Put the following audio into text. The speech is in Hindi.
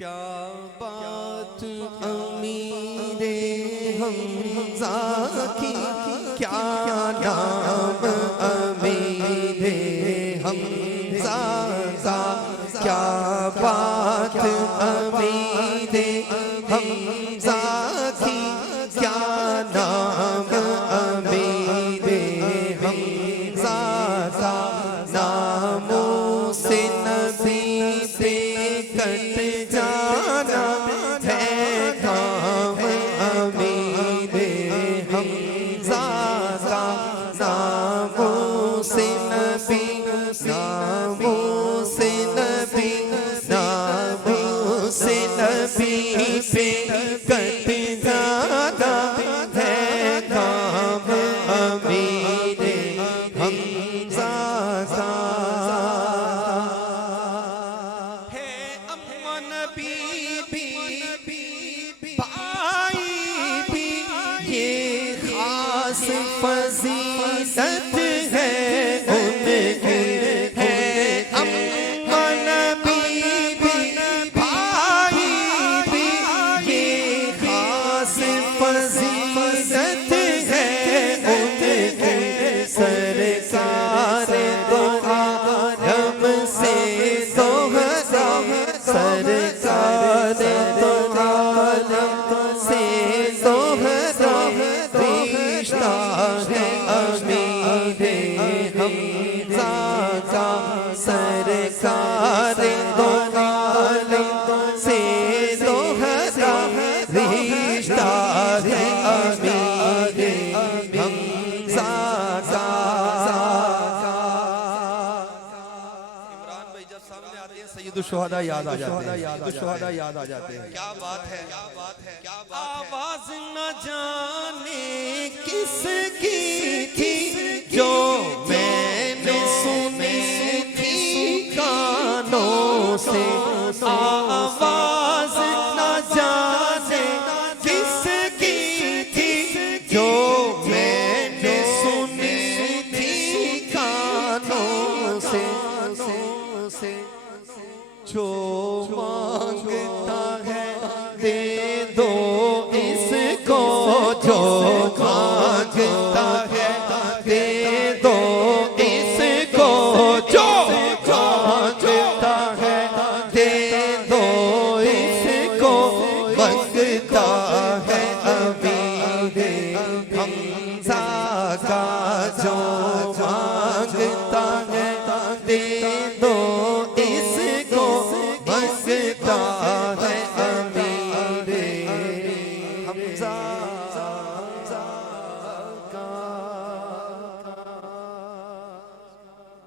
क्या बात अमीरे हमज़ा की, क्या नाम अमीरे हमज़ा का, क्या बात अमीरे हमज़ा की, क्या नाम अमीरे हमज़ा का। नामों से नबी पे कट जाना है काम अमीरे हमज़ा का। नामों से नबी, नामों से नबी, नामों से नबी पे कट जाना है काम अमीरे हमज़ा का। फज़ीलत है उनकी, है अम्मा नबी भी भाई भी, ये खास फज़ीलत है उनकी। सरकार दो आलम से दोहरा, सरकार दो आलम से दोहरा रिश्ता है अमीरे हमज़ा का। सरकार दो आलम से दोहरा रिश्ता है अमीरे हमज़ा का। इमरान भाई जब सामने आते हैं सैयदुल शुहदा याद आ जाते हैं, सैयदुल शुहदा याद आ जाते हैं। क्या बात है, क्या बात है, क्या बात है। आवाज न जाने किसकी थी जो मैंने सुनी थी कानों से। आवाज न जाने किसकी थी जो मैंने सुनी थी कानों से। जो मांगता है दे दो इसको, जो मांगता है दे दो इसको, जो मांगता है दे दो इसको। मांगता है अमीरे हमज़ा का, जो मांगता है दे दो इसको। मांगता है अमीरे हमज़ा